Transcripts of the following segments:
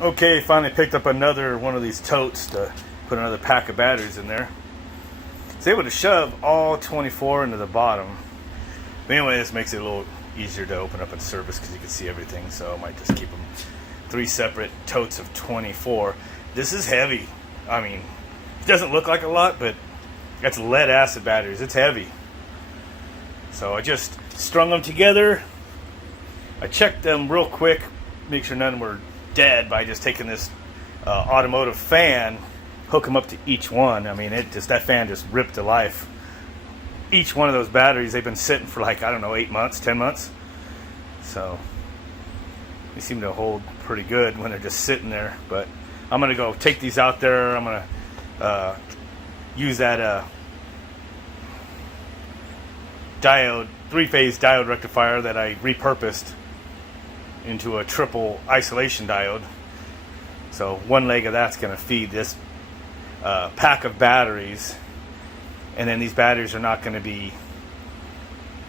Okay, finally picked up another one of these totes to put another pack of batteries in there. It's able to shove all 24 into the bottom. But anyway, this makes it a little easier to open up and service because you can see everything. So I might just keep them 3 separate totes of 24. This is heavy. I mean, it doesn't look like a lot, but that's lead acid batteries. It's heavy. So I just strung them together. I checked them real quick, make sure none were dead by just taking this automotive fan, hook them up to each one. I mean, that fan just ripped to life. Each one of those batteries, they've been sitting for like, I don't know, 8 months, 10 months. So they seem to hold pretty good when they're just sitting there. But I'm going to go take these out there. I'm going to use that diode, 3-phase diode rectifier that I repurposed into a triple isolation diode. So one leg of that's going to feed this pack of batteries, and then these batteries are not going to be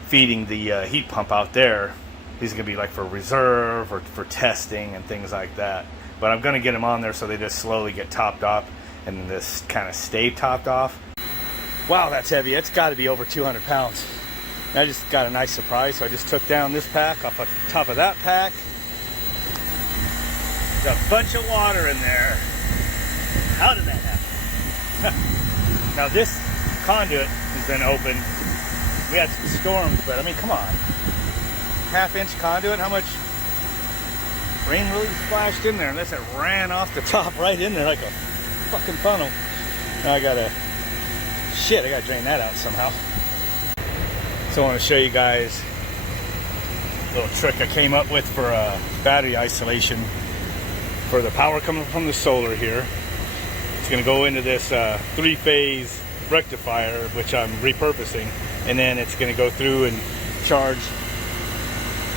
feeding the heat pump out there. These are going to be like for reserve or for testing and things like that. But I'm going to get them on there so they just slowly get topped off and this kind of stay topped off. Wow, that's heavy. It's got to be over 200 pounds. And I just got a nice surprise, so I just took down this pack off the top of that pack. There's a bunch of water in there. How did that happen? Now this conduit has been open. We had some storms, but I mean, come on. 1/2-inch conduit, how much rain really splashed in there? Unless it ran off the top right in there like a fucking funnel. Now I gotta drain that out somehow. So I want to show you guys a little trick I came up with for battery isolation for the power coming from the solar here. It's going to go into this 3-phase rectifier, which I'm repurposing, and then it's going to go through and charge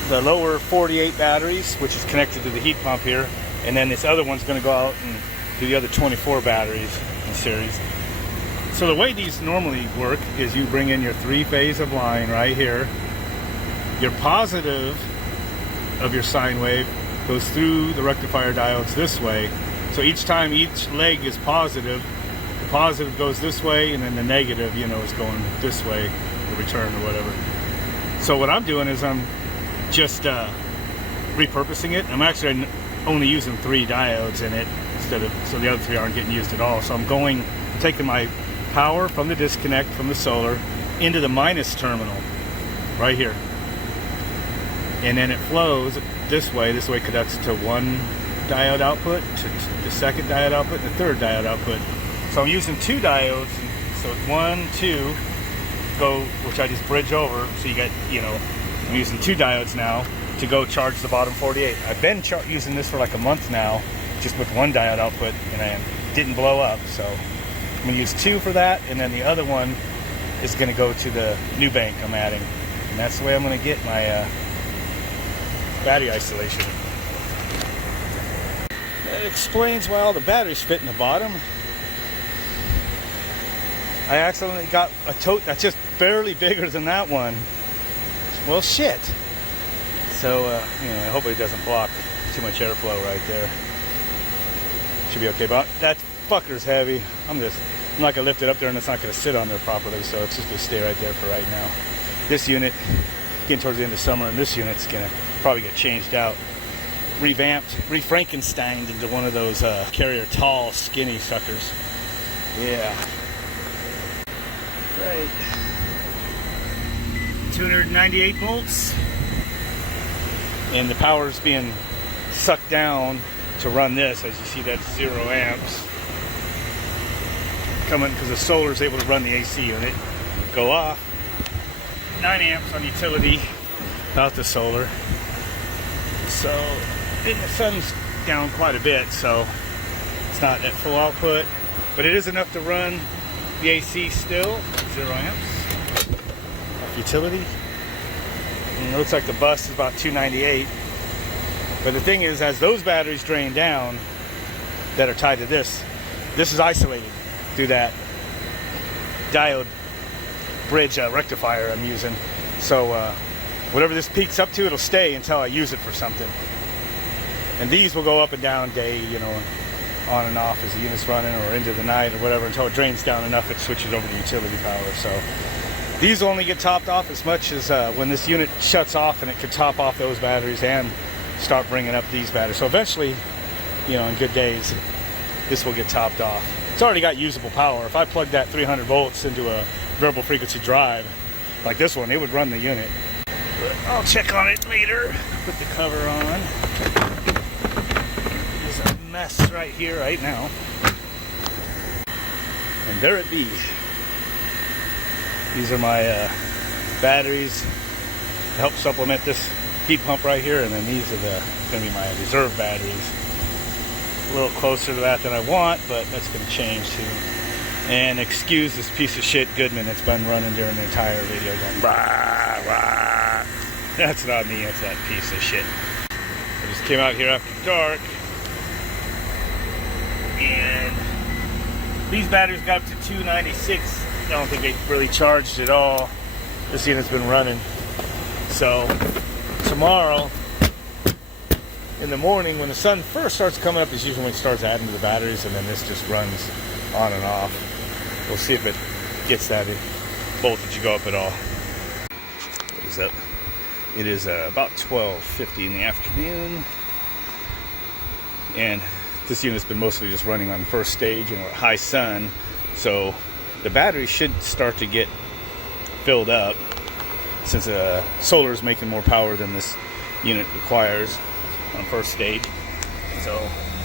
the lower 48 batteries, which is connected to the heat pump here, and then this other one's going to go out and do the other 24 batteries in series. So the way these normally work is you bring in your 3-phase of line right here. Your positive of your sine wave goes through the rectifier diodes this way. So each time each leg is positive, the positive goes this way, and then the negative, is going this way, the return or whatever. So what I'm doing is I'm just repurposing it. I'm actually only using 3 diodes in it so the other 3 aren't getting used at all. So I'm taking my power from the disconnect from the solar into the minus terminal right here, and then it flows this way connects to one diode output, to the second diode output, and the third diode output. So I'm using 2 diodes, so it's 1, 2 go, which I just bridge over, so you get, I'm using 2 diodes now to go charge the bottom 48. I've been using this for like a month now just with 1 diode output, and I didn't blow up, so I'm going to use 2 for that, and then the other one is going to go to the new bank I'm adding. And that's the way I'm going to get my battery isolation. That explains why all the batteries fit in the bottom. I accidentally got a tote that's just barely bigger than that one. Well, shit. So, hopefully it doesn't block too much airflow right there. Should be okay, but that fucker's heavy. I'm not gonna lift it up there, and it's not gonna sit on there properly, so it's just gonna stay right there for right now. This unit, getting towards the end of summer, and this unit's gonna probably get changed out, revamped, re-Frankensteined into one of those Carrier tall, skinny suckers. Yeah. Right. 298 volts, and the power's being sucked down to run this. As you see, that's 0 amps coming because the solar is able to run the AC unit. Go off 9 amps on utility without the solar. So, and the sun's down quite a bit, so it's not at full output, but it is enough to run the AC still. 0 amps off utility. And it looks like the bus is about 298. But the thing is, as those batteries drain down that are tied to this is isolated through that diode bridge rectifier I'm using. So whatever this peaks up to, it'll stay until I use it for something. And these will go up and down day, you know, on and off as the unit's running, or into the night or whatever, until it drains down enough it switches over to utility power. So these only get topped off as much as when this unit shuts off, and it could top off those batteries and start bringing up these batteries. So eventually, you know, in good days, this will get topped off. It's already got usable power. If I plug that 300 volts into a variable frequency drive like this one, it would run the unit. But I'll check on it later. Put the cover on. There's a mess right here, right now. And there it be. These are my batteries to help supplement this heat pump right here, and then these are going to be my reserve batteries. A little closer to that than I want, but that's going to change soon. And excuse this piece of shit Goodman that's been running during the entire video going rah, rah. That's not me, it's that piece of shit. I just came out here after dark, and these batteries got up to 296. I don't think they really charged at all. This unit's been running. So tomorrow in the morning, when the sun first starts coming up, is usually when it starts adding to the batteries, and then this just runs on and off. We'll see if it gets that voltage to go up at all. What is that? It is about 12:50 in the afternoon, and this unit's been mostly just running on first stage and high sun, so the battery should start to get filled up, since solar is making more power than this unit requires on first stage. So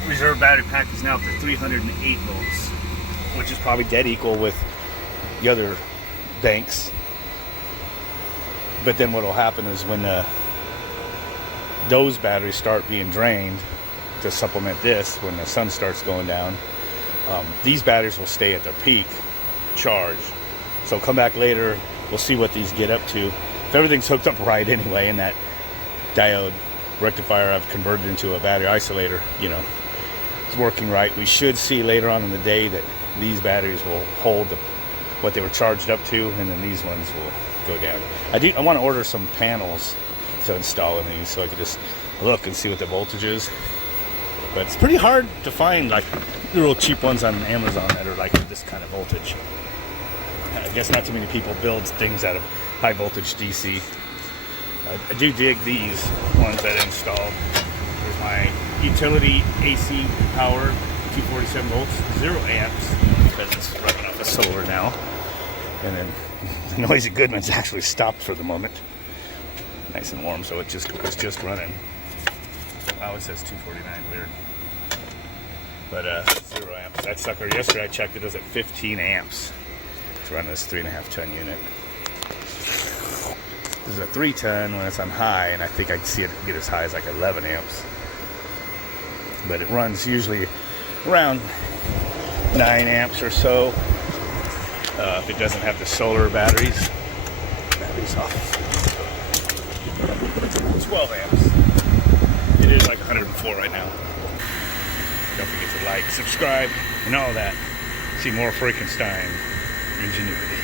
reserve battery pack is now up to 308 volts, which is probably dead equal with the other banks. But then what will happen is when those batteries start being drained to supplement this, when the sun starts going down, these batteries will stay at their peak charge. So come back later, we'll see what these get up to. If everything's hooked up right anyway, and that diode rectifier I've converted into a battery isolator, you know, it's working right, we should see later on in the day that these batteries will hold what they were charged up to, and then these ones will go down. I want to order some panels to install in these, so I can just look and see what the voltage is. But it's pretty hard to find like the real cheap ones on Amazon that are like this kind of voltage. I guess not too many people build things out of high voltage DC. I do dig these ones that I installed. There's my utility AC power, 247 volts, 0 amps, because it's running off of solar now. And then the noisy Goodman's actually stopped for the moment. Nice and warm, so it's just running. Oh, it says 249, weird. But 0 amps. That sucker, yesterday I checked, it was at 15 amps to run this 3.5 ton unit. This is a 3 ton when it's on high, and I think I can see it get as high as like 11 amps. But it runs usually around 9 amps or so. If it doesn't have the solar batteries. Batteries off. 12 amps. It is like 104 right now. Don't forget to like, subscribe, and all that. See more Frankenstein ingenuity.